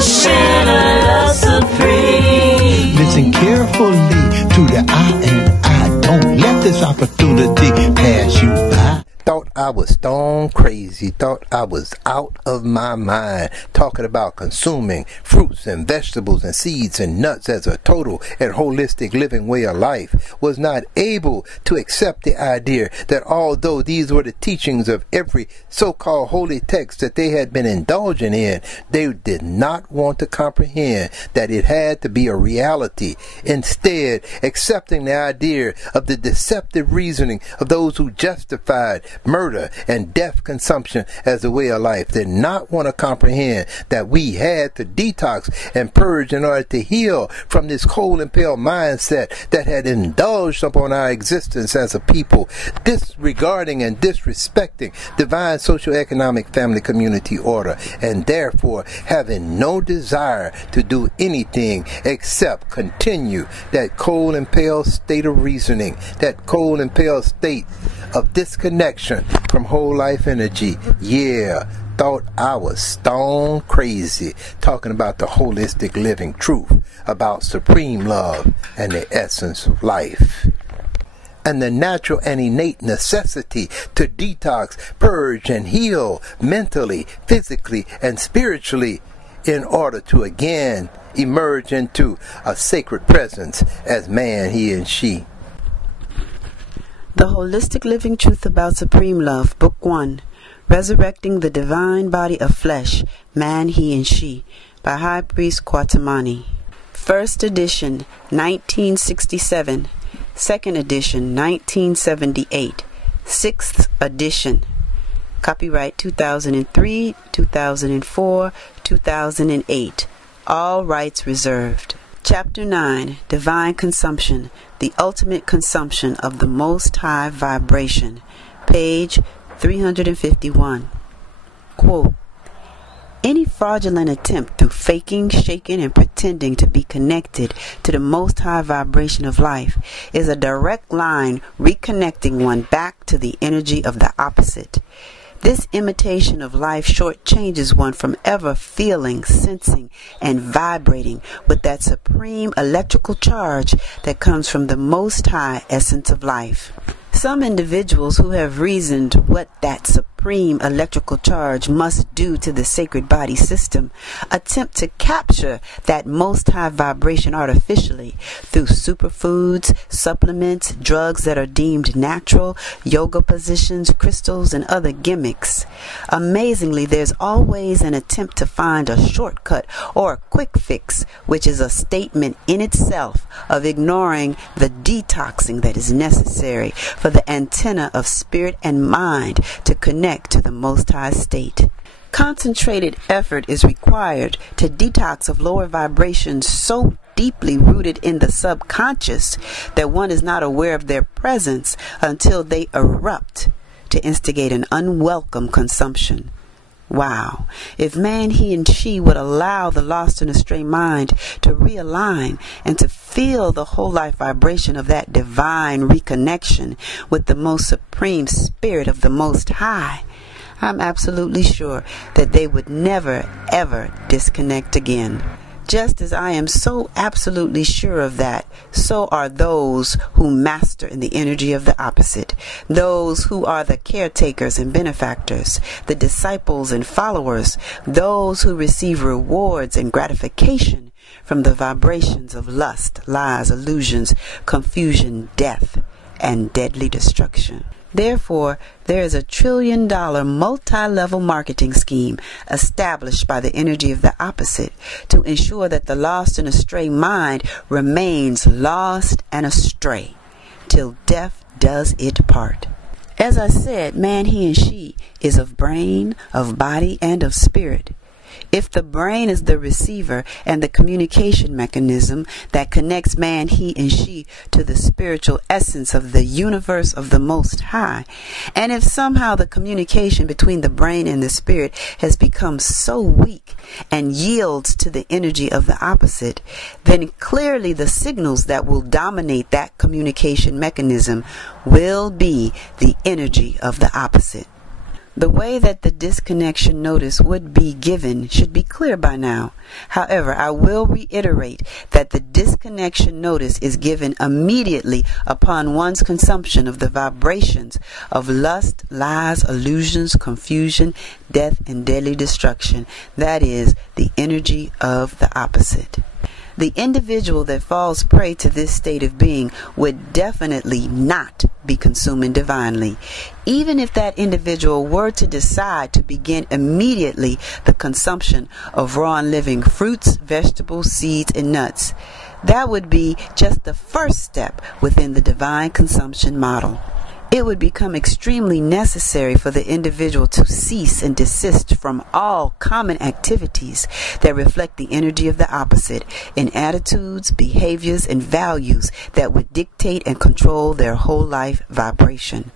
Senator Supreme. Listen carefully to the I and I. Don't let this opportunity pass you by. Thought I was stone crazy, thought I was out of my mind, talking about consuming fruits and vegetables and seeds and nuts as a total and holistic living way of life, was not able to accept the idea that although these were the teachings of every so-called holy text that they had been indulging in, they did not want to comprehend that it had to be a reality. Instead, accepting the idea of the deceptive reasoning of those who justified murder and death consumption as a way of life, did not want to comprehend that we had to detox and purge in order to heal from this cold and pale mindset that had indulged upon our existence as a people, disregarding and disrespecting divine social, economic, family, community order, and therefore having no desire to do anything except continue that cold and pale state of reasoning, that cold and pale state of disconnection from whole life energy. Yeah, thought I was stone crazy, talking about the holistic living truth, about supreme love and the essence of life, and the natural and innate necessity to detox, purge, and heal mentally, physically, and spiritually in order to again emerge into a sacred presence as man, he, and she. The Holistic Living Truth About Supreme Love, Book 1, Resurrecting the Divine Body of Flesh, Man, He, and She, by High Priest Kwatamani. First edition, 1967. Second edition, 1978. Sixth edition. Copyright 2003, 2004, 2008. All rights reserved. Chapter 9, Divine Consumption, the Ultimate Consumption of the Most High Vibration, page 351. Quote, any fraudulent attempt through faking, shaking, and pretending to be connected to the Most High Vibration of life is a direct line reconnecting one back to the energy of the opposite. This imitation of life shortchanges one from ever feeling, sensing, and vibrating with that supreme electrical charge that comes from the Most High essence of life. Some individuals who have reasoned what that supreme electrical charge must do to the sacred body system attempt to capture that most high vibration artificially through superfoods, supplements, drugs that are deemed natural, yoga positions, crystals, and other gimmicks. Amazingly, there's always an attempt to find a shortcut or a quick fix, which is a statement in itself of ignoring the detoxing that is necessary for the antenna of spirit and mind to connect to the Most High state. Concentrated effort is required to detox of lower vibrations so deeply rooted in the subconscious that one is not aware of their presence until they erupt to instigate an unwelcome consumption. Wow. If man, he, and she would allow the lost and astray mind to realign and to feel the whole life vibration of that divine reconnection with the most supreme spirit of the Most High, I'm absolutely sure that they would never, ever disconnect again. Just as I am so absolutely sure of that, so are those who master in the energy of the opposite, those who are the caretakers and benefactors, the disciples and followers, those who receive rewards and gratification from the vibrations of lust, lies, illusions, confusion, death, and deadly destruction. Therefore, there is a $1 trillion multi-level marketing scheme established by the energy of the opposite to ensure that the lost and astray mind remains lost and astray till death does it part. As I said, man, he, and she is of brain, of body, and of spirit. If the brain is the receiver and the communication mechanism that connects man, he, and she to the spiritual essence of the universe of the Most High, and if somehow the communication between the brain and the spirit has become so weak and yields to the energy of the opposite, then clearly the signals that will dominate that communication mechanism will be the energy of the opposite. The way that the disconnection notice would be given should be clear by now. However, I will reiterate that the disconnection notice is given immediately upon one's consumption of the vibrations of lust, lies, illusions, confusion, death, and deadly destruction. That is, the energy of the opposite. The individual that falls prey to this state of being would definitely not be consuming divinely, even if that individual were to decide to begin immediately the consumption of raw and living fruits, vegetables, seeds, and nuts. That would be just the first step within the divine consumption model. It would become extremely necessary for the individual to cease and desist from all common activities that reflect the energy of the opposite in attitudes, behaviors, and values that would dictate and control their whole life vibration.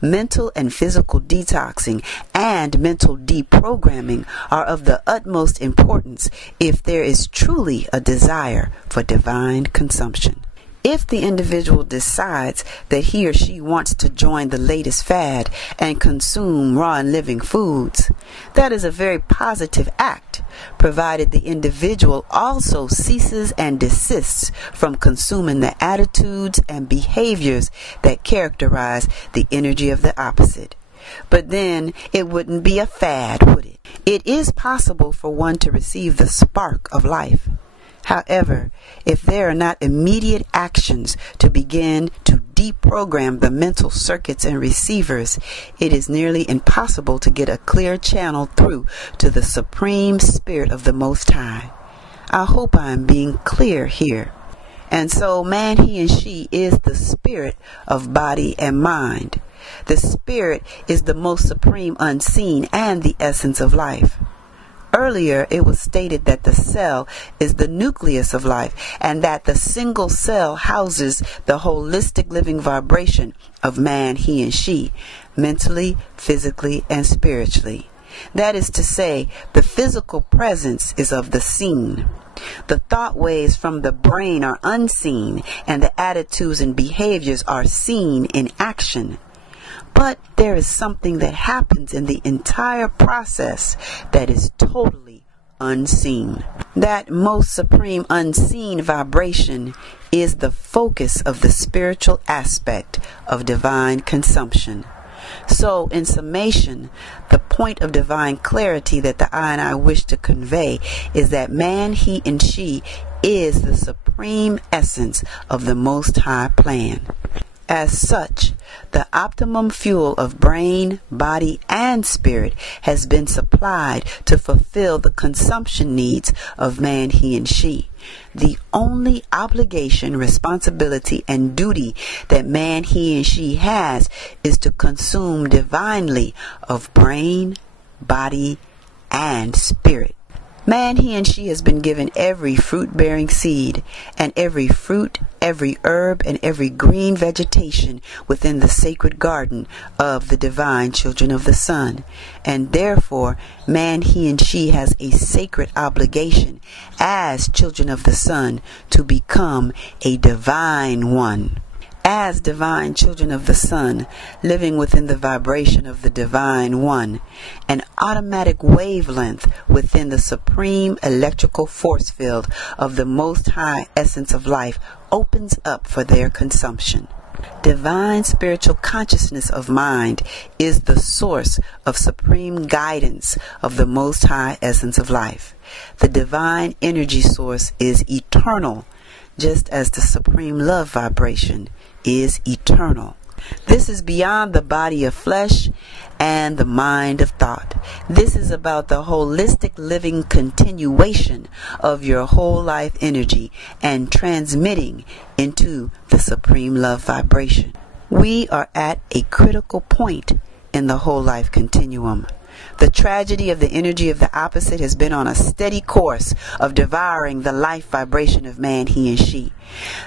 Mental and physical detoxing and mental deprogramming are of the utmost importance if there is truly a desire for divine consumption. If the individual decides that he or she wants to join the latest fad and consume raw and living foods, that is a very positive act, provided the individual also ceases and desists from consuming the attitudes and behaviors that characterize the energy of the opposite. But then it wouldn't be a fad, would it? It is possible for one to receive the spark of life. However, if there are not immediate actions to begin to deprogram the mental circuits and receivers, it is nearly impossible to get a clear channel through to the Supreme Spirit of the Most High. I hope I am being clear here. And so man, he, and she is the spirit of body and mind. The spirit is the most supreme unseen and the essence of life. Earlier, it was stated that the cell is the nucleus of life and that the single cell houses the holistic living vibration of man, he, and she, mentally, physically, and spiritually. That is to say, the physical presence is of the seen. The thought waves from the brain are unseen, and the attitudes and behaviors are seen in action. But there is something that happens in the entire process that is totally unseen. That most supreme unseen vibration is the focus of the spiritual aspect of divine consumption. So, in summation, the point of divine clarity that the I and I wish to convey is that man, he, and she is the supreme essence of the Most High plan. As such, the optimum fuel of brain, body, and spirit has been supplied to fulfill the consumption needs of man, he, and she. The only obligation, responsibility, and duty that man, he, and she has is to consume divinely of brain, body, and spirit. Man, he, and she has been given every fruit-bearing seed, and every fruit, every herb, and every green vegetation within the sacred garden of the divine children of the sun. And therefore, man, he, and she has a sacred obligation as children of the sun to become a divine one. As divine children of the sun, living within the vibration of the divine one, an automatic wavelength within the supreme electrical force field of the Most High essence of life opens up for their consumption. Divine spiritual consciousness of mind is the source of supreme guidance of the Most High essence of life. The divine energy source is eternal, just as the supreme love vibration is eternal. This is beyond the body of flesh and the mind of thought. This is about the holistic living continuation of your whole life energy and transmitting into the supreme love vibration. We are at a critical point in the whole life continuum. The tragedy of the energy of the opposite has been on a steady course of devouring the life vibration of man, he, and she.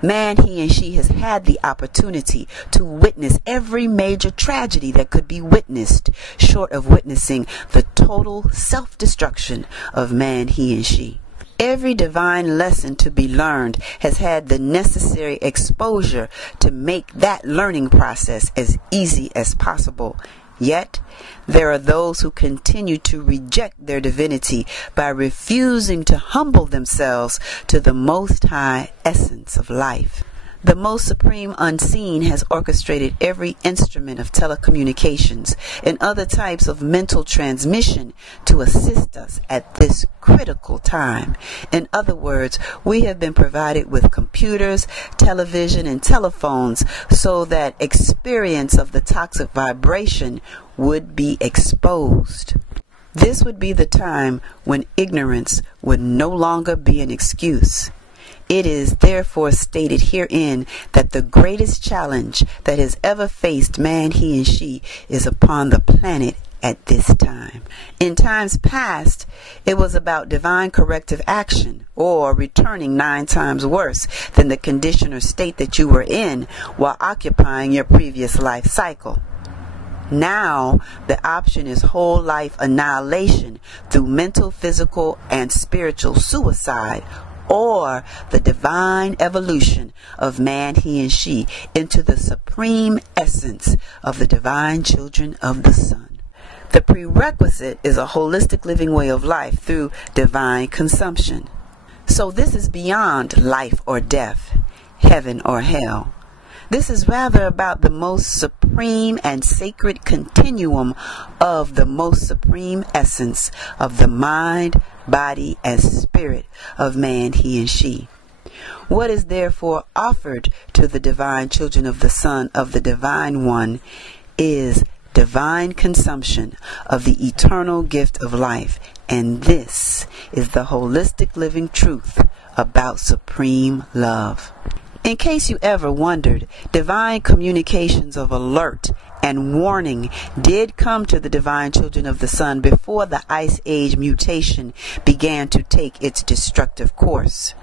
Man, he, and she has had the opportunity to witness every major tragedy that could be witnessed, short of witnessing the total self-destruction of man, he, and she. Every divine lesson to be learned has had the necessary exposure to make that learning process as easy as possible Yet, there are those who continue to reject their divinity by refusing to humble themselves to the Most High essence of life. The Most Supreme Unseen has orchestrated every instrument of telecommunications and other types of mental transmission to assist us at this critical time. In other words, we have been provided with computers, television, and telephones so that experience of the toxic vibration would be exposed. This would be the time when ignorance would no longer be an excuse. It is therefore stated herein that the greatest challenge that has ever faced man, he and she, is upon the planet at this time. In times past, it was about divine corrective action, or returning 9 times worse than the condition or state that you were in while occupying your previous life cycle. Now, the option is whole life annihilation through mental, physical, and spiritual suicide, or the divine evolution of man, he and she, into the supreme essence of the divine children of the sun. The prerequisite is a holistic living way of life through divine consumption. So this is beyond life or death, heaven or hell. This is rather about the most supreme and sacred continuum of the most supreme essence of the mind, body, and spirit of man, he and she. What is therefore offered to the divine children of the Son of the Divine One is divine consumption of the eternal gift of life, and this is the holistic living truth about supreme love. In case you ever wondered, divine communications of alert and warning did come to the divine children of the sun before the Ice Age mutation began to take its destructive course.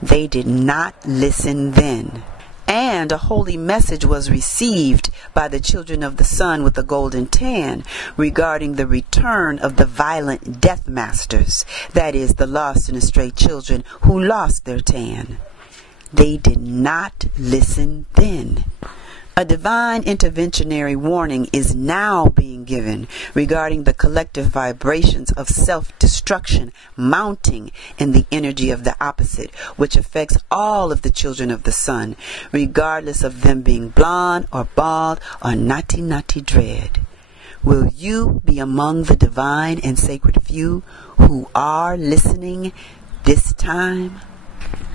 They did not listen then. And a holy message was received by the children of the sun with the golden tan regarding the return of the violent death masters, that is, the lost and astray children who lost their tan. They did not listen then. A divine interventionary warning is now being given regarding the collective vibrations of self-destruction mounting in the energy of the opposite, which affects all of the children of the sun, regardless of them being blonde or bald or naughty dread. Will you be among the divine and sacred few who are listening this time?